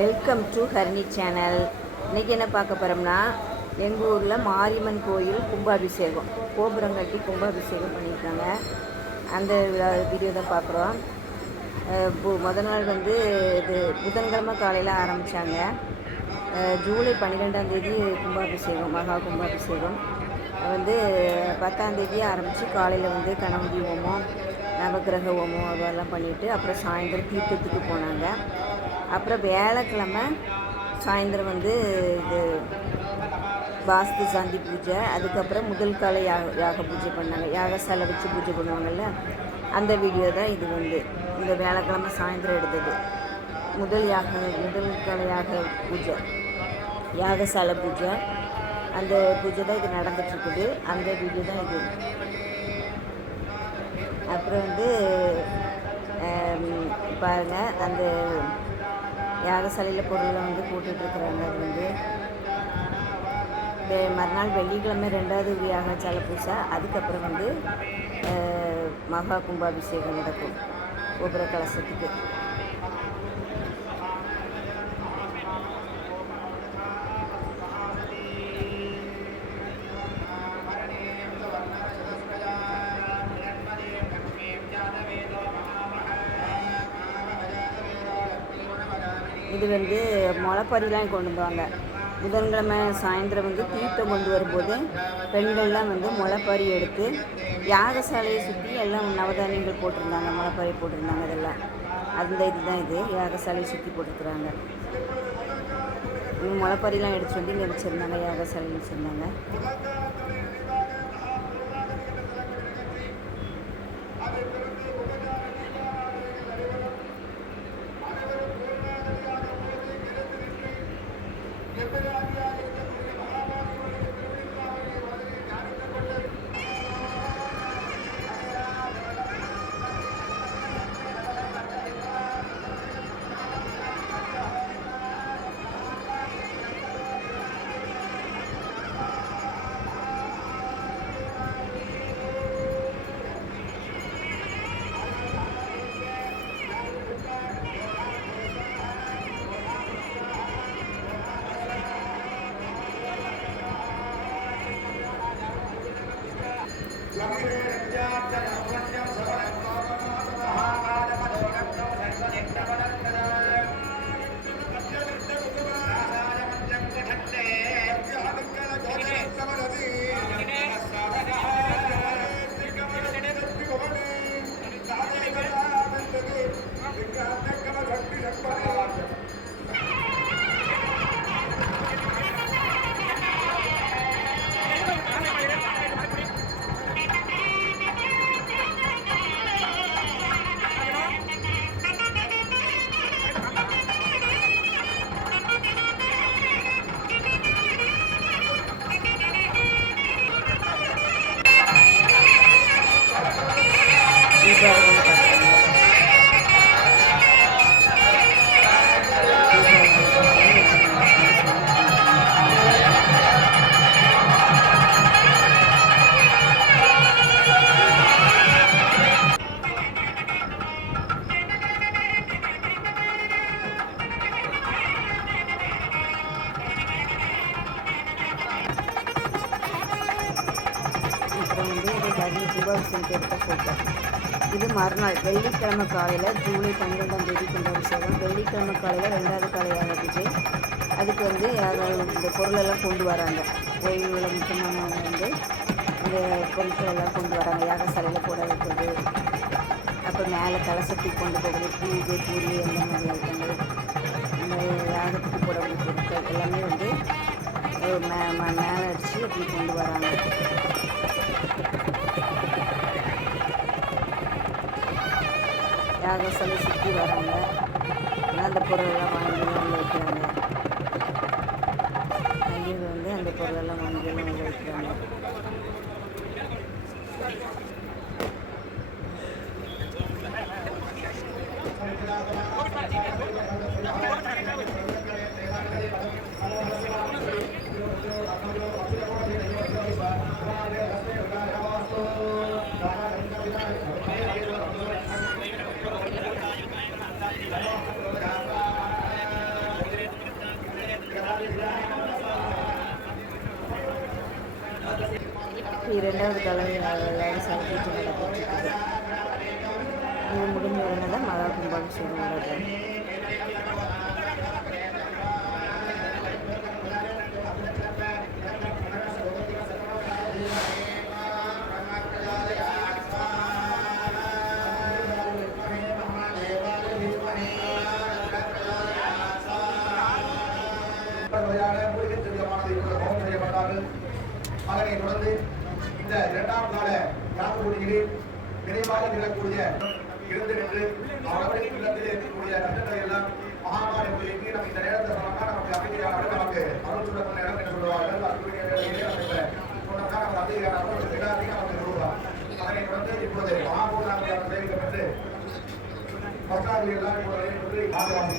Welcome to Harini channel. இன்றைக்கி என்ன பார்க்க போகிறோம்னா, எங்கள் ஊரில் மாரியம்மன் கோயில் கும்பாபிஷேகம், கோபுரம் கட்டி கும்பாபிஷேகம் பண்ணியிருக்காங்க. அந்த வீடியோ தான் பார்க்குறோம். முதல் நாள் வந்து இது புதன்கிழமை காலையில் ஆரம்பித்தாங்க. ஜூலை 12ஆம் கும்பாபிஷேகம், மகா கும்பாபிஷேகம் வந்து 10ஆம் ஆரம்பித்து காலையில் வந்து கணபதி ஹோமம், நவகிரக ஹோமம் அதெல்லாம் பண்ணிவிட்டு அப்புறம் சாயந்தரம் தீர்த்தத்துக்கு போனாங்க. அப்புறம் வியாழக்கிழமை சாயந்தரம் வந்து இது வாஸ்து சாந்தி பூஜை, அதுக்கப்புறம் முதல் கால யாக பூஜை பண்ணாங்க. யாகசாலை வச்சு பூஜை பண்ணுவாங்கள்ல, அந்த வீடியோ தான் இது. வந்து இந்த வியாழக்கிழமை சாயந்தரம் எடுத்தது முதல் கால யாக பூஜை, யாகசாலை பூஜை. அந்த பூஜை தான் இது நடந்துகிட்ருக்குது. அந்த வீடியோ தான் இது. அப்புறம் வந்து பாருங்கள், அந்த யாகசாலையில் பொருளை வந்து போட்டுட்ருக்குறாங்க. அது வந்து மறுநாள் வெள்ளிக்கிழமை 2வது யாகசாலை பூஜை, அதுக்கப்புறம் வந்து மகா கும்பாபிஷேகம் நடக்கும் கோபுர கலசத்துக்கு. இது வந்து முளைப்பறிலாம் கொண்டு வருவாங்க. புதன்கிழமை சாயந்தரம் வந்து தீர்த்தம் கொண்டு வரும்போது பெண்கள்லாம் வந்து முளைப்பறி எடுத்து யாகசாலையை சுற்றி எல்லாம் நவதானியங்கள் போட்டிருந்தாங்க, முளைப்பறி போட்டிருந்தாங்க. இதெல்லாம் அந்த இதுதான் இது, யாகசாலையை சுற்றி போட்டிருக்குறாங்க. முளைப்பறிலாம் எடுத்துகிட்டு வந்து இங்கே வச்சுருந்தாங்க, யாகசாலையில் வச்சுருந்தாங்க. கும்பாபிஷேகம் எடுத்த ஃபோட்டோ. இது மறுநாள் வெள்ளிக்கிழமை காலையில் ஜூலை 12ஆம் கும்பாபிஷேகம். வெள்ளிக்கிழமை காலையில் 2வது கால யாக பூஜை. அதுக்கு வந்து இந்த பொருளெல்லாம் கொண்டு வராங்க. கோயில்களில் முக்கியமானவங்க வந்து இந்த பொருட்கள் எல்லாம் கொண்டு வராங்க. யாகசாலையில் போட வைக்கிறது, அப்புறம் மேலே கலசத்துக்கு கொண்டு போகிறது, பூ பூரி அந்த மாதிரி ஐட்டங்கள், இந்த யாகத்துக்கு போடக்கூடிய பொருட்கள் எல்லாமே வந்து மேலே அடித்து அப்படி கொண்டு வராங்க. யாகசாலை சுற்றி வராங்க. அந்த பொருளெல்லாம் வாங்கி வைக்கிறாங்க. ஐயர் வந்து அந்த பொருளெல்லாம் வாங்கி வைக்கிறாங்க. 2வது யாகசாலை பூஜை நடந்துட்டுருக்குது. இது முடிஞ்ச உடனே தான் மகா கும்பாபிஷேகம் நடக்கும். அதனை தொடர்ந்து இந்த 2ஆம் கால யாத்திரை பூஜைகளில் விரைவாக நிகழக்கூடிய இருந்து நின்று அவர்களுக்கு இல்லத்தில் இருக்கக்கூடிய கட்டங்களை எல்லாம் மகாமாரி பூஜைக்கு நம்ம இந்த நேரத்தை சொன்னோம்னா நமக்கு அமைதியானவர்கள் நமக்கு அருள் சொல்லக்கூடிய இடம் என்று சொல்லுவார்கள். அதுக்குரிய வேலையிலே நம்ம சொன்னோம்னா நமக்கு அமைதியானவர்கள் ஒரு எல்லாத்தையும் நமக்கு சொல்லுவார். அதனை தொடர்ந்து இப்பொழுது மகாபூர்ணாமியான சேவிக்கப்பட்டு பக்தாதிகள் எல்லாம் இப்பொழுது பாதுகாப்பு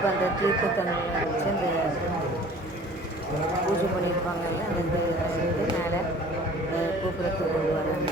இப்போ அந்த தீர்த்த தண்ணியை வச்சு அந்த பூஜை பண்ணியிருப்பாங்கல்ல அந்த இது மேலே கோபுரத்துக்கு கொண்டு வராங்க.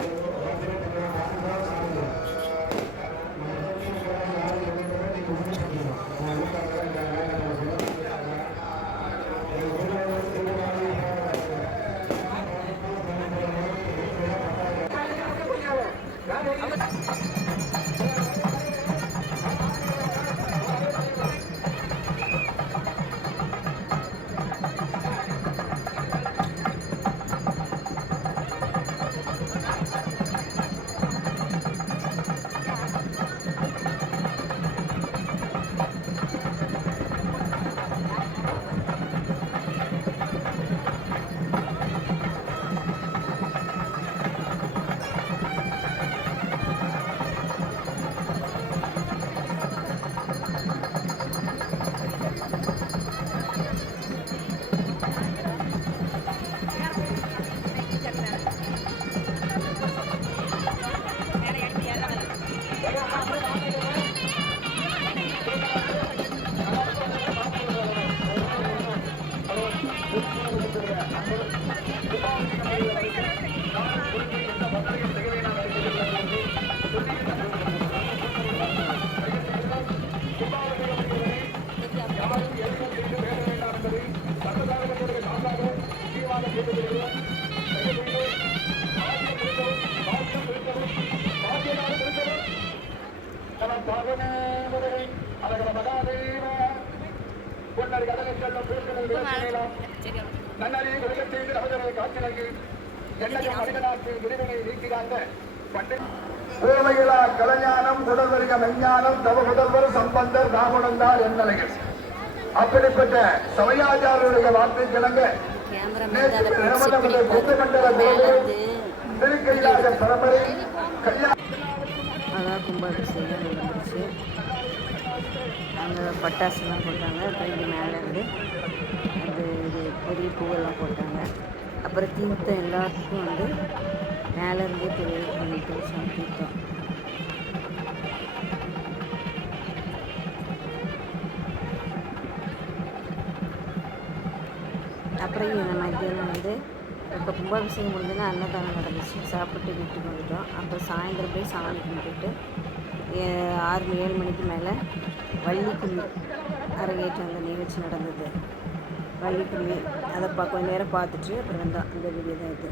கலைஞானம் குடல்வரிக மெஞ்ஞானம் தவ முதல்வர் சம்பந்தர் ராமணந்தார் என்னலைகள் அப்படிப்பட்ட சமயாச்சாரருடைய வார்த்தை கிழங்க திருக்கையாக பரம்பரை மகா கும்பாபிஷேகம் நடந்துச்சு. அங்கே பட்டாசுலாம் போட்டாங்க. அப்புறம் இங்கே மேலேருந்து அது இது பெரிய பூவெல்லாம் போட்டாங்க. அப்புறம் தீர்த்தம் எல்லாத்துக்கும் வந்து மேலேருந்தே பெரிய பண்ணிட்டு வச்சோம் தீர்த்தம். அப்புறம் மத்தியானம் வந்து இப்போ கும்பாபிஷேகம் முடிஞ்சுன்னா அன்னதானம் நடந்துச்சு. சாப்பிட்டு வீட்டுக்கு வந்துட்டோம். அப்புறம் சாயந்தரம் போய் சாமி கும்பிட்டுட்டு 6-7 மணிக்கு மேலே வள்ளிக்கும்மி அரங்கேற்றம் அந்த நிகழ்ச்சி நடந்தது. வள்ளிக்கும்மி அதை கொஞ்சம் நேரம் பார்த்துட்டு அப்புறம் வந்தோம். அந்த வீடியோ தான் இது.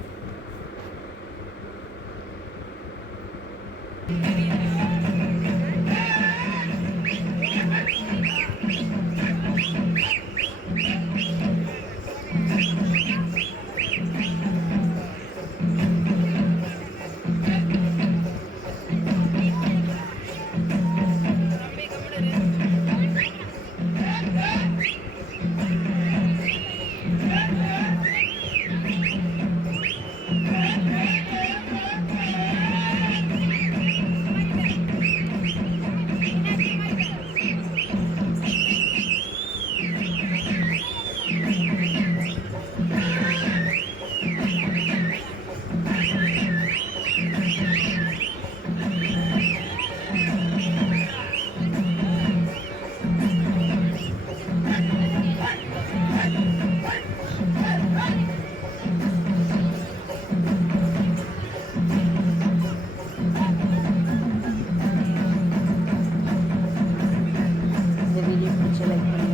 ஷேர் லைக் பண்ணுங்கள்.